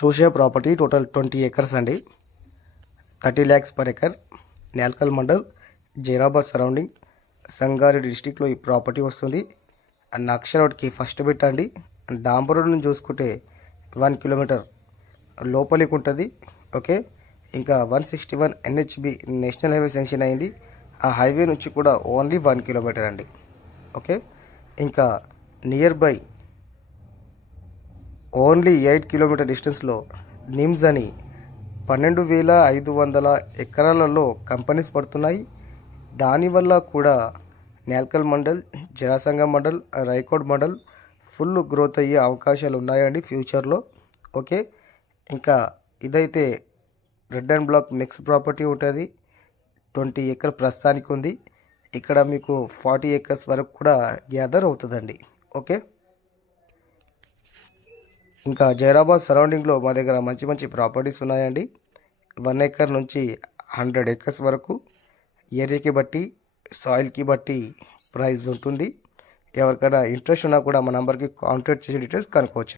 చూసే property total 20 acres అండి. 30 lakhs per acre. Nyalkal mandal, Zaheerabad surrounding, Sangareddy డిస్టిక్లో ఈ ప్రాపర్టీ వస్తుంది. అండ్ అక్షర రోడ్కి ఫస్ట్ బిట్ అండి. అండ్ డాంబర్ రోడ్ నుంచి చూసుకుంటే 1 kilometer లోపలికి ఉంటుంది. ఓకే, ఇంకా 161 NHB నేషనల్ హైవే శాంక్షన్ అయింది. ఆ హైవే నుంచి కూడా ఓన్లీ 1 kilometer అండి. ఓకే, ఇంకా నియర్ బై ఓన్లీ 8 kilometer డిస్టెన్స్లో నిమ్స్ అని 12,500 ఎకరాలలో కంపెనీస్ పడుతున్నాయి. దానివల్ల కూడా నేల్కల్ మండల్, జరాసంగం మండల్, రైకోడ్ మండల్ ఫుల్ గ్రోత్ అయ్యే అవకాశాలు ఉన్నాయండి ఫ్యూచర్లో. ఓకే, ఇంకా ఇదైతే red and black mix property ఉంటుంది. 20 acre ప్రస్తుతానికి ఉంది. ఇక్కడ మీకు 40 acres వరకు కూడా గ్యాదర్ అవుతుందండి. ఓకే, ఇంకా జైరాబాద్ సరౌండింగ్లో మా దగ్గర మంచి మంచి ప్రాపర్టీస్ ఉన్నాయండి. 1 acre నుంచి 100 acres వరకు ఏరియాకి బట్టి, సాయిల్కి బట్టి ప్రైస్ ఉంటుంది. ఎవరికైనా ఇంట్రెస్ట్ ఉన్నా కూడా మా నెంబర్కి కాంటాక్ట్ చేసి డీటెయిల్స్ కనుక్కోవచ్చు.